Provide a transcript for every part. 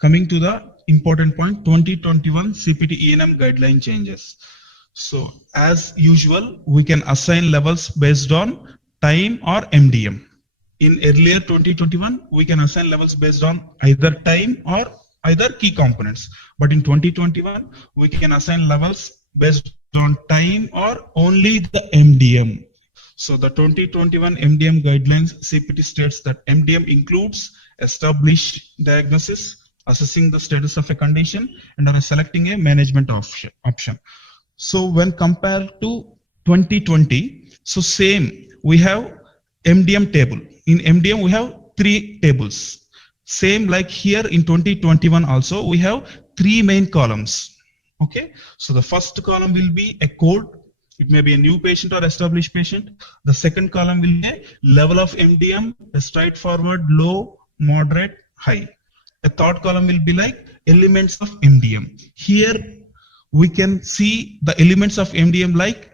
Coming to the important point, 2021 CPT E&M guideline changes. So as usual, we can assign levels based on time or MDM. In earlier 2021, we can assign levels based on either time or either key components. But in 2021, we can assign levels based on time or only the MDM. So the 2021 MDM guidelines CPT states that MDM includes established diagnosis, assessing the status of a condition, and are selecting a management option. So when compared to 2020, so same, we have MDM table. In MDM, we have 3 tables. Same like here in 2021 also, we have 3 main columns. Okay, so the first column will be a code. It may be a new patient or established patient. The second column will be a level of MDM, a straightforward, low, moderate, high. A third column will be like elements of MDM. Here we can see the elements of MDM like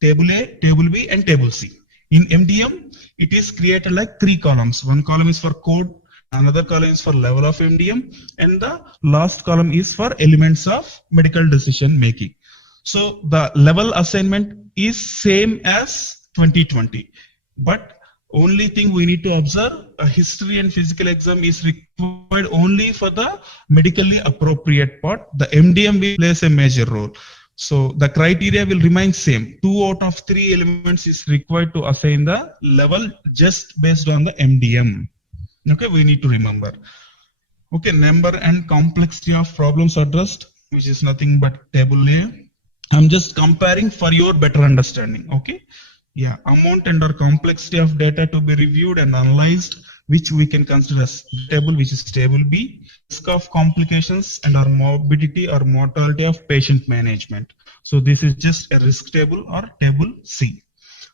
table A, table B, and table C. In MDM, it is created like 3 columns. One column is for code, another column is for level of MDM, and the last column is for elements of medical decision making. So the level assignment is same as 2020, but only thing we need to observe, a history and physical exam is required only for the medically appropriate part. The MDM will play a major role. So the criteria will remain same. 2 out of 3 elements is required to assign the level just based on the MDM. Okay, we need to remember. Okay, number and complexity of problems addressed, which is nothing but table A. I'm just comparing for your better understanding. Okay. Yeah, amount and or complexity of data to be reviewed and analyzed, which we can consider as table, which is table B. Risk of complications and or morbidity or mortality of patient management. So this is just a risk table or table C.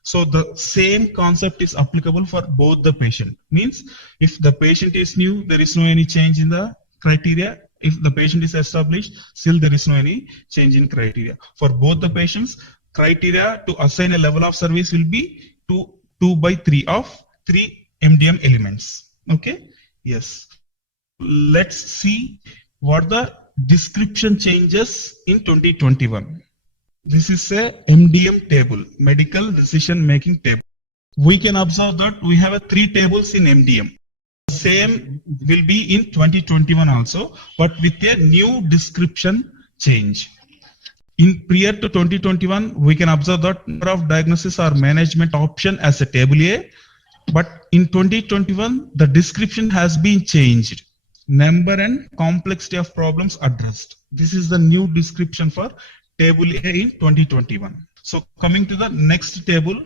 So the same concept is applicable for both the patient. Means if the patient is new, there is no any change in the criteria. If the patient is established, still there is no any change in criteria. For both the patients, criteria to assign a level of service will be 2 by 3 of 3 MDM elements. Okay. Yes. Let's see what the description changes in 2021. This is a MDM table, medical decision making table. We can observe that we have 3 tables in MDM. Same will be in 2021 also, but with a new description change. In prior to 2021, we can observe that number of diagnosis or management option as a table A, but in 2021, the description has been changed. Number and complexity of problems addressed. This is the new description for table A in 2021. So coming to the next table,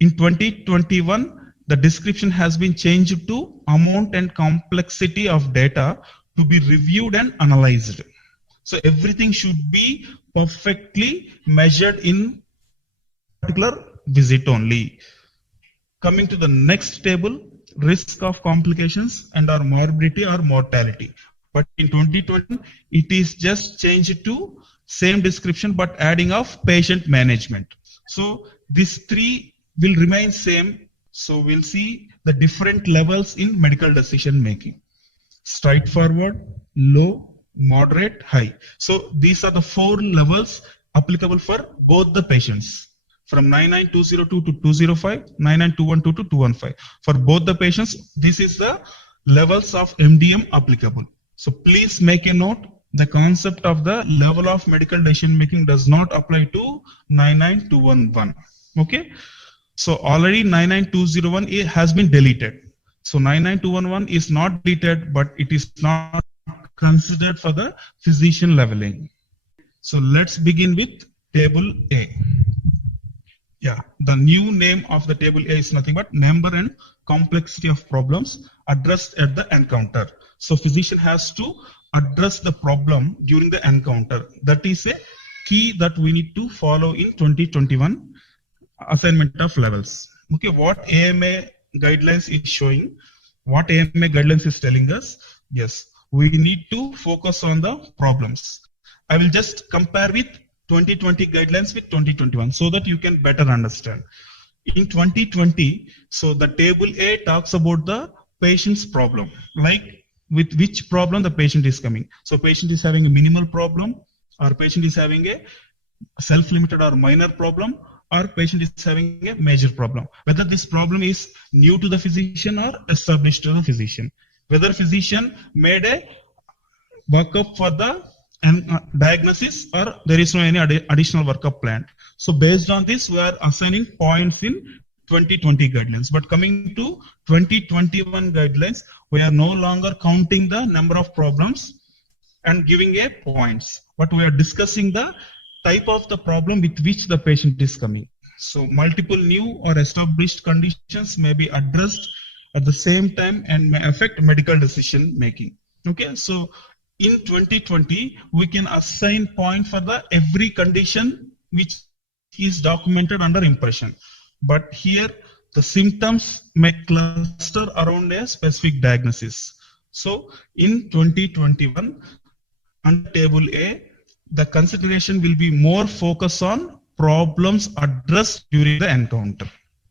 in 2021, the description has been changed to amount and complexity of data to be reviewed and analyzed. So everything should be perfectly measured in particular visit only. Coming to the next table, risk of complications and or morbidity or mortality. But in 2020, it is just changed to same description but adding of patient management. So these 3 will remain same. So we'll see the different levels in medical decision making. Straightforward, low, moderate, high. So these are the 4 levels applicable for both the patients. From 99202 to 205, 99212 to 215. For both the patients, this is the levels of MDM applicable. So please make a note, the concept of the level of medical decision making does not apply to 99211. Okay. So already 99201 has been deleted. So 99211 is not deleted, but it is not considered for the physician leveling. So let's begin with table A. Yeah, the new name of the table A is nothing but number and complexity of problems addressed at the encounter. So physician has to address the problem during the encounter. That is a key that we need to follow in 2021 assignment of levels. Okay, what AMA guidelines is showing, what AMA guidelines is telling us, yes, we need to focus on the problems. I will just compare with 2020 guidelines with 2021 so that you can better understand. In 2020, so the table A talks about the patient's problem, like with which problem the patient is coming. So patient is having a minimal problem, or patient is having a self-limited or minor problem, or patient is having a major problem. Whether this problem is new to the physician or established to the physician. Whether physician made a workup for the diagnosis or there is no any additional workup plan. So based on this, we are assigning points in 2020 guidelines. But coming to 2021 guidelines, we are no longer counting the number of problems and giving a points, but we are discussing the type of the problem with which the patient is coming. So multiple new or established conditions may be addressed at the same time and may affect medical decision making. Okay, so in 2020, we can assign point for the every condition which is documented under impression. But here the symptoms may cluster around a specific diagnosis. So in 2021, under table A, the consideration will be more focused on problems addressed during the encounter.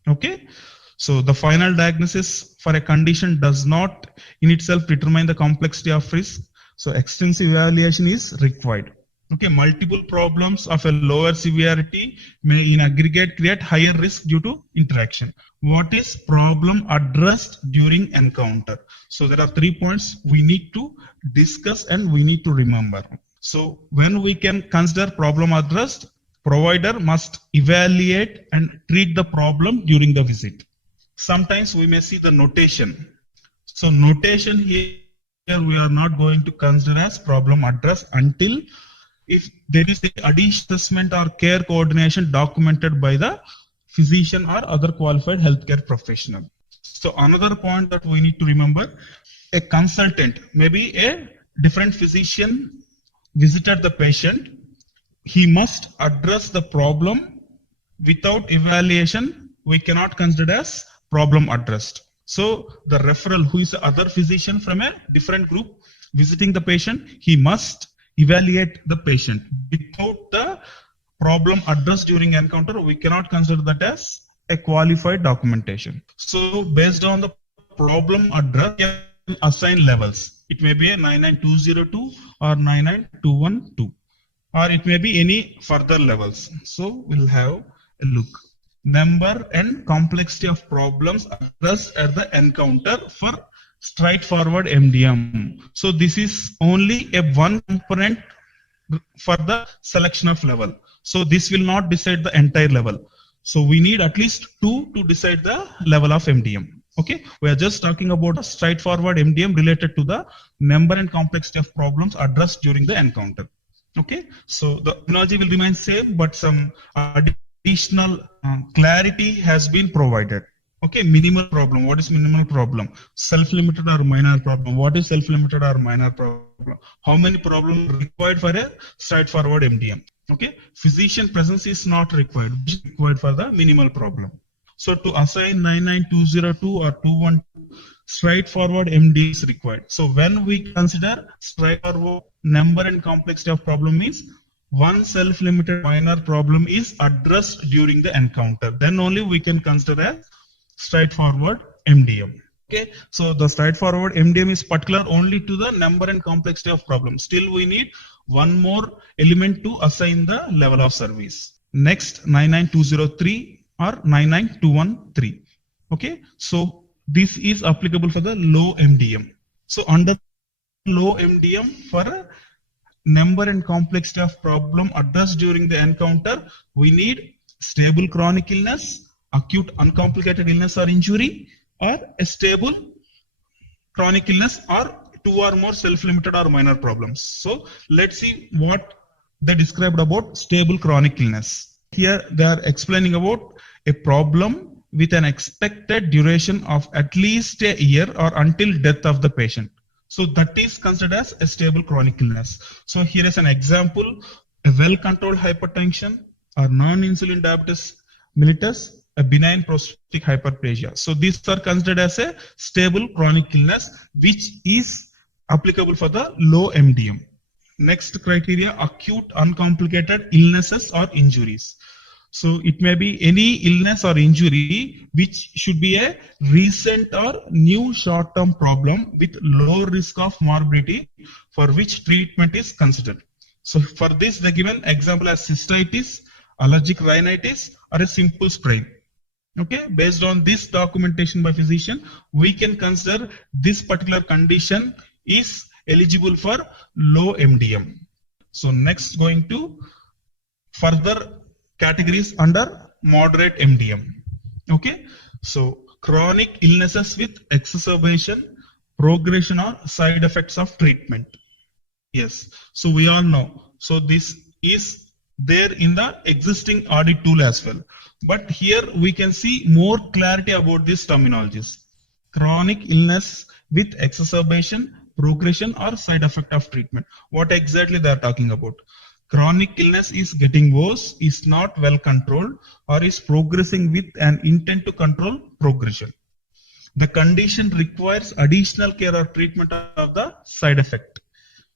Okay, so the final diagnosis for a condition does not in itself determine the complexity of risk. So extensive evaluation is required. Okay, multiple problems of a lower severity may in aggregate create higher risk due to interaction. What is problem addressed during encounter? So there are 3 points we need to discuss and we need to remember. So when we can consider problem addressed, provider must evaluate and treat the problem during the visit. Sometimes we may see the notation. So notation here we are not going to consider as problem address until if there is a additional assessment or care coordination documented by the physician or other qualified healthcare professional. So another point that we need to remember, a consultant, maybe a different physician visited the patient, he must address the problem. Without evaluation, we cannot consider as problem addressed. So the referral, who is the other physician from a different group visiting the patient, he must evaluate the patient. Without the problem addressed during encounter, we cannot consider that as a qualified documentation. So based on the problem address, we can assign levels. It may be a 99202 or 99212, or it may be any further levels. So we'll have a look. Number and complexity of problems addressed at the encounter for straightforward MDM. So this is only a one component for the selection of level. So this will not decide the entire level. So we need at least 2 to decide the level of MDM. Okay, we are just talking about a straightforward MDM related to the number and complexity of problems addressed during the encounter. Okay, so the terminology will remain same, but some additional clarity has been provided. Okay, minimal problem. What is minimal problem? Self-limited or minor problem. What is self-limited or minor problem? How many problems are required for a straightforward MDM? Okay, physician presence is not required. Which is required for the minimal problem. So to assign 99202 or 212, straightforward MD is required. So when we consider straightforward number and complexity of problem means one self-limited minor problem is addressed during the encounter. Then only we can consider a straightforward MDM. Okay, so the straightforward MDM is particular only to the number and complexity of problem. Still we need one more element to assign the level of service. Next, 99203 or 99213. Okay, so this is applicable for the low MDM. So under low MDM, for number and complexity of problem addressed during the encounter, we need stable chronic illness, acute uncomplicated illness or injury, or a stable chronic illness, or 2 or more self-limited or minor problems. So let's see what they described about stable chronic illness. Here they are explaining about a problem with an expected duration of at least a year or until death of the patient. So that is considered as a stable chronic illness. So here is an example, a well-controlled hypertension or non-insulin diabetes mellitus, a benign prostatic hyperplasia. So these are considered as a stable chronic illness which is applicable for the low MDM. Next criteria, acute uncomplicated illnesses or injuries. So it may be any illness or injury which should be a recent or new short-term problem with low risk of morbidity for which treatment is considered. So for this, they given example as cystitis, allergic rhinitis, or a simple sprain. Okay, based on this documentation by physician, we can consider this particular condition is eligible for low MDM. So next, going to further categories under moderate MDM. Okay, so chronic illnesses with exacerbation, progression, or side effects of treatment. Yes, so we all know. So this is there in the existing audit tool as well. But here we can see more clarity about these terminologies. Chronic illness with exacerbation, progression, or side effect of treatment. What exactly they are talking about? Chronic illness is getting worse, is not well controlled, or is progressing with an intent to control progression. The condition requires additional care or treatment of the side effect.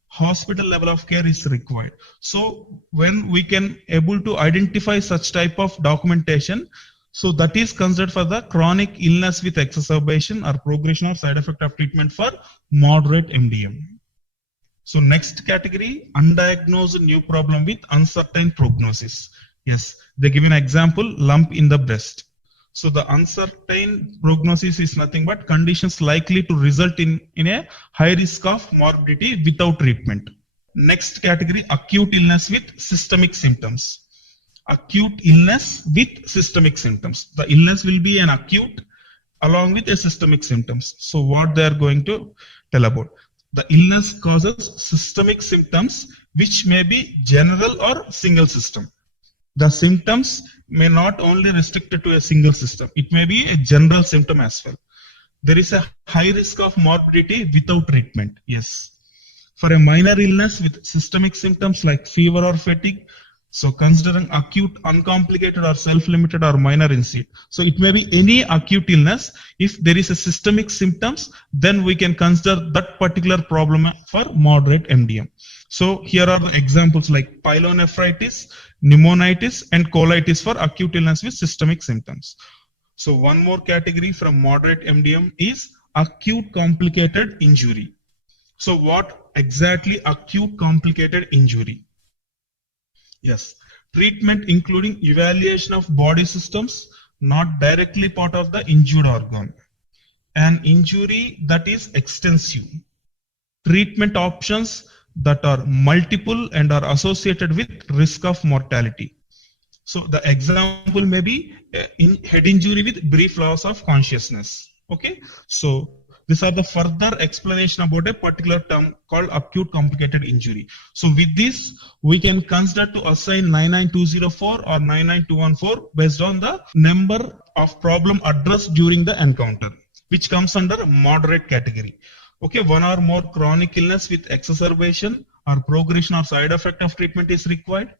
Hospital level of care is required. So when we can able to identify such type of documentation, so that is considered for the chronic illness with exacerbation or progression or side effect of treatment for moderate MDM. So next category, undiagnosed new problem with uncertain prognosis. Yes, they give an example, lump in the breast. So the uncertain prognosis is nothing but conditions likely to result in a high risk of morbidity without treatment. Next category, acute illness with systemic symptoms. Acute illness with systemic symptoms. The illness will be an acute along with a systemic symptoms. So what they are going to tell about? The illness causes systemic symptoms which may be general or single system. The symptoms may not only restricted to a single system. It may be a general symptom as well. There is a high risk of morbidity without treatment. Yes. For a minor illness with systemic symptoms like fever or fatigue, so considering acute, uncomplicated or self-limited or minor incident. So it may be any acute illness. If there is a systemic symptoms, then we can consider that particular problem for moderate MDM. So here are the examples like pyelonephritis, pneumonitis, and colitis for acute illness with systemic symptoms. So one more category from moderate MDM is acute complicated injury. So what exactly acute complicated injury? Yes, treatment including evaluation of body systems not directly part of the injured organ. An injury that is extensive. Treatment options that are multiple and are associated with risk of mortality. So the example may be head injury with brief loss of consciousness. Okay, so these are the further explanation about a particular term called acute complicated injury. So with this, we can consider to assign 99204 or 99214 based on the number of problem addressed during the encounter, which comes under moderate category. Okay, one or more chronic illness with exacerbation or progression or side effect of treatment is required.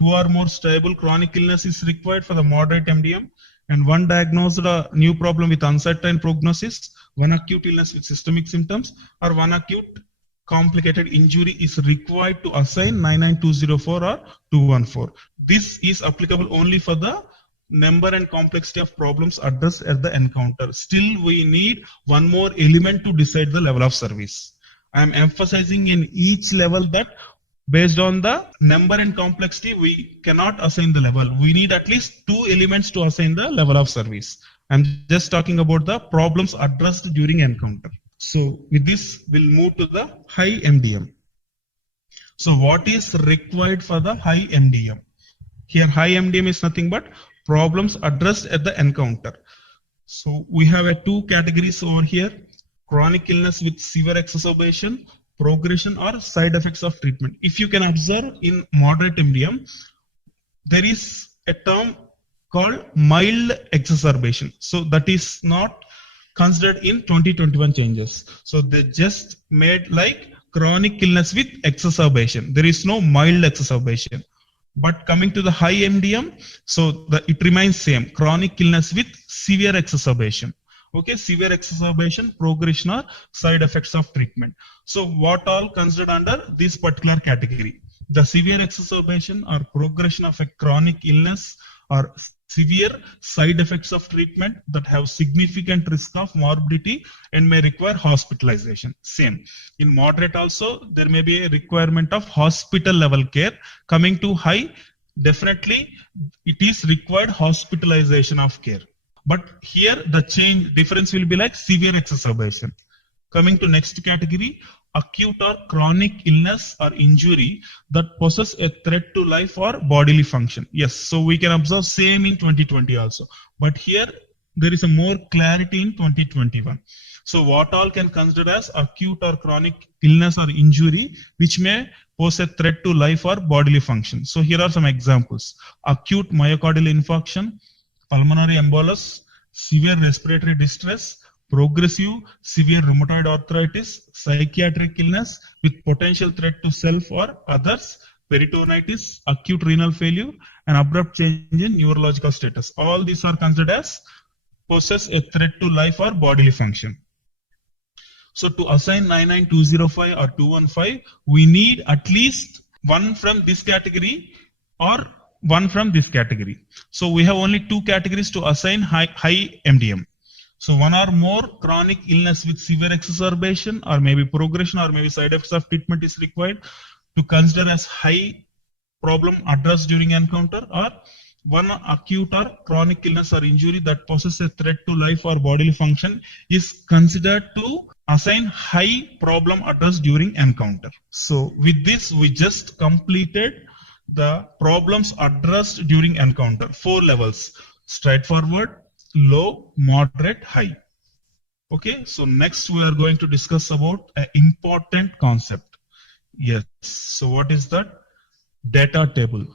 Two or more stable chronic illness is required for the moderate MDM. And one diagnosed a new problem with uncertain prognosis, one acute illness with systemic symptoms, or one acute complicated injury is required to assign 99204 or 214. This is applicable only for the number and complexity of problems addressed at the encounter. Still, we need one more element to decide the level of service. I am emphasizing in each level that based on the number and complexity, we cannot assign the level. We need at least two elements to assign the level of service. I'm just talking about the problems addressed during encounter. So with this, we'll move to the high MDM. So what is required for the high MDM? Here, high MDM is nothing but problems addressed at the encounter. So we have two categories over here: chronic illness with severe exacerbation, progression or side effects of treatment. If you can observe in moderate MDM, there is a term called mild exacerbation. So that is not considered in 2021 changes. So they just made like chronic illness with exacerbation. There is no mild exacerbation. But coming to the high MDM, so it remains same, chronic illness with severe exacerbation. Okay, severe exacerbation, progression or side effects of treatment. So what all considered under this particular category? The severe exacerbation or progression of a chronic illness or severe side effects of treatment that have significant risk of morbidity and may require hospitalization. Same. In moderate also, there may be a requirement of hospital level care. Coming to high, definitely it is required hospitalization of care. But here the difference will be like severe exacerbation. Coming to next category, acute or chronic illness or injury that poses a threat to life or bodily function. Yes, so we can observe same in 2020 also. But here there is a more clarity in 2021. So what all can consider as acute or chronic illness or injury which may pose a threat to life or bodily function. So here are some examples. Acute myocardial infarction, pulmonary embolus, severe respiratory distress, progressive severe rheumatoid arthritis, psychiatric illness with potential threat to self or others, peritonitis, acute renal failure, and abrupt change in neurological status. All these are considered as poses a threat to life or bodily function. So to assign 99205 or 215, we need at least one from this category or one from this category. So we have only two categories to assign high MDM. So one or more chronic illness with severe exacerbation or maybe progression or maybe side effects of treatment is required to consider as high problem addressed during encounter, or one acute or chronic illness or injury that poses a threat to life or bodily function is considered to assign high problem addressed during encounter. So with this, we just completed the problems addressed during encounter. 4 levels: straightforward, low, moderate, high. Okay, so next we are going to discuss about an important concept. Yes, so what is that? Data table.